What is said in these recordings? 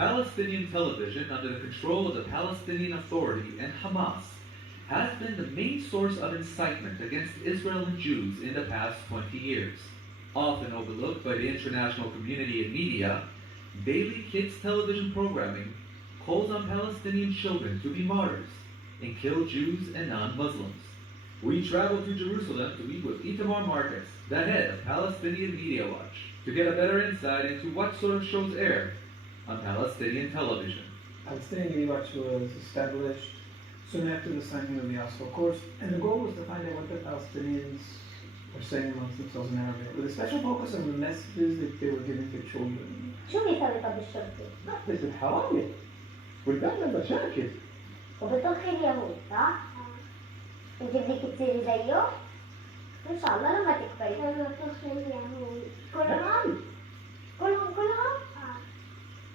Palestinian television, under the control of the Palestinian Authority and Hamas, has been the main source of incitement against Israel and Jews in the past 20 years. Often overlooked by the international community and media, daily kids television programming calls on Palestinian children to be martyrs and kill Jews and non-Muslims. We traveled to Jerusalem to meet with Itamar Marcus, the head of Palestinian Media Watch, to get a better insight into what sort of shows air on Palestinian television. Palestinian Media Watch was established soon after the signing of the Oslo Accords, and the goal was to find out what the Palestinians were saying amongst themselves in Arabic, with a special focus on the messages that they were giving to children. شو بيسوي بالشرطي؟ بس الحرامي والبلد مشاكل. وبتوخي اليهود صح؟ انت بدك تصيري زيه؟ ان شاء الله لما تكبري. انا بتوخي اليهود. كلهم؟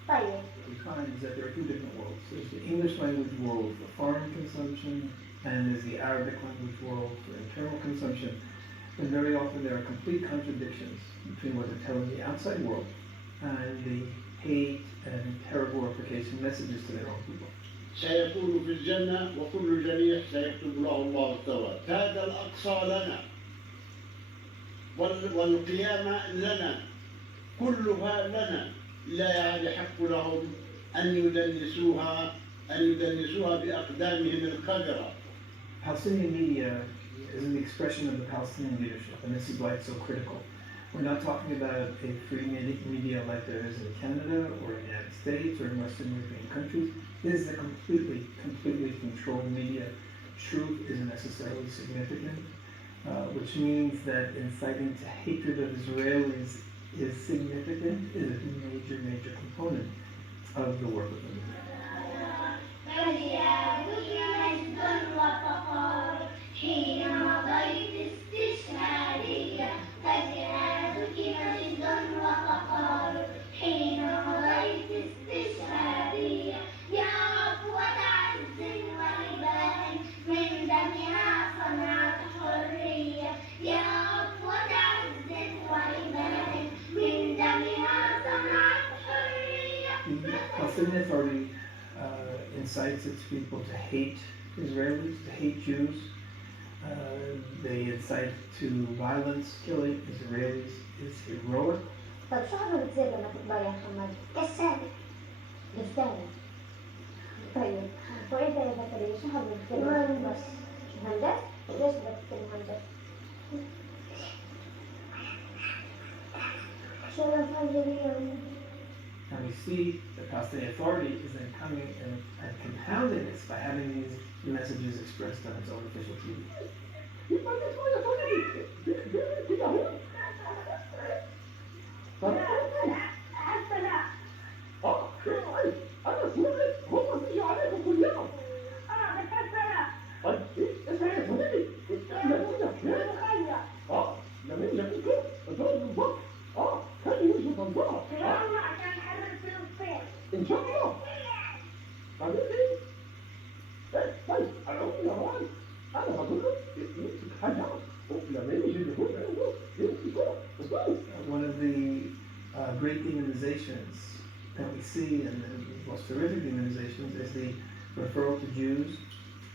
طيب. We find is that there are two different worlds. There's the English language world for foreign consumption, and there's the Arabic language world for internal consumption. And very often there are complete contradictions between what they're telling the outside world and the hate and terror glorification messages to their own people. سيكون في الجنة وكل جريح سيكتب له الله الثواب. هذا الأقصى لنا والقيامة لنا كلها لنا. لا يحق لهم أن يدنسوها بأقدامهم الخضراء. Palestinian media is an expression of the Palestinian leadership, and this is why it's so critical. We're not talking about a free media like there is in Canada or in the United States or in Western European countries. This is a completely controlled media. Truth isn't necessarily significant, which means that inciting to hatred of Israelis is significant, is a major component of the work of the media. The Palestinian Authority incites its people to hate Israelis, to hate Jews. They incite to violence. Killing Israelis is heroic. طب شو عم بتصير لما تكبر يا محمد؟ كسالة. كسالة. طيب وإنت يا زكريا شو عم بتصير؟ مهندس. مهندس؟ ليش بدك تصير مهندس؟ شو رفض اليوم؟ And we see the Palestinian Authority is then coming and compounding this by having these messages expressed on its own official TV. One of the great demonizations that we see, and the most terrific demonizations, is the referral to Jews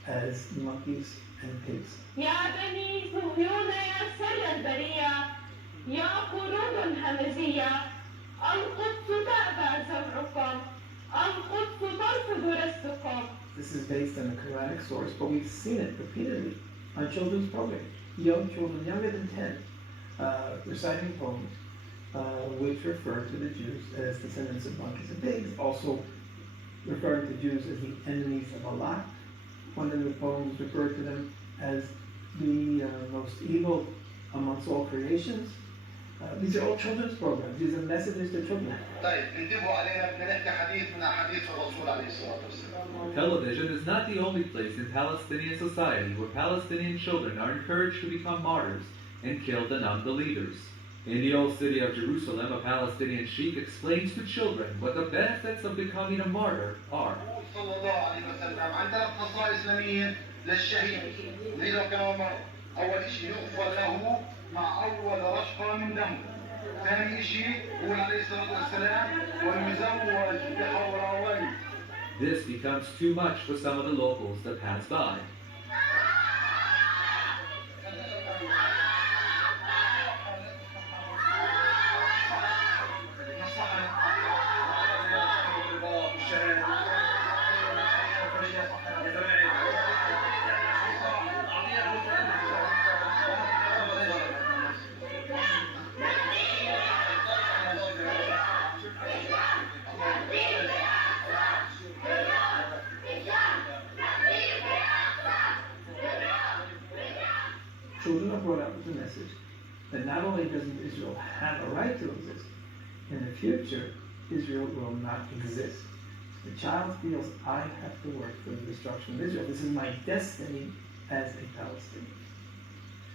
as monkeys and pigs. يا بني صهيون يا سر البرية يا قرود همزية القدس تأبى سمعكم القدس ترفض رزقكم. This is based on a Quranic source, but we've seen it repeatedly on children's programming. Young children, younger than 10, reciting poems which refer to the Jews as descendants of monkeys and pigs, also referring to Jews as the enemies of Allah. One of the poems referred to them as the most evil amongst all creations. These are all children's programs. These are messages to children. Television is not the only place in Palestinian society where Palestinian children are encouraged to become martyrs and kill the non-believers. In the old city of Jerusalem, a Palestinian sheikh explains to children what the benefits of becoming a martyr are. أول شيء يغفر له مع أول رشفة من دم ثاني شيء هو عليه الصلاة والسلام ويزوج بحوراوين. This becomes too much for some of the locals that pass by. Children are brought up with the message that not only doesn't Israel have a right to exist, in the future, Israel will not exist. The child feels, I have to work for the destruction of Israel. This is my destiny as a Palestinian.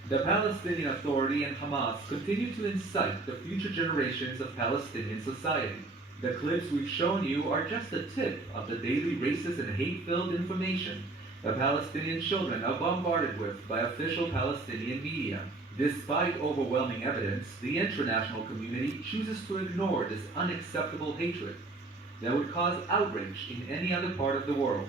The Palestinian Authority and Hamas continue to incite the future generations of Palestinian society. The clips we've shown you are just a tip of the daily racist and hate-filled information the Palestinian children are bombarded with by official Palestinian media. Despite overwhelming evidence, the international community chooses to ignore this unacceptable hatred that would cause outrage in any other part of the world.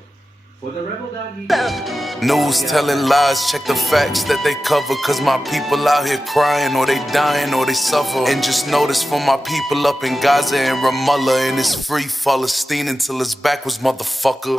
For the Rebel.media... News telling lies, check the facts that they cover. Cause my people out here crying, or they dying, or they suffer. And just notice for my people up in Gaza and Ramallah, and it's free Palestine until it's backwards, motherfucker.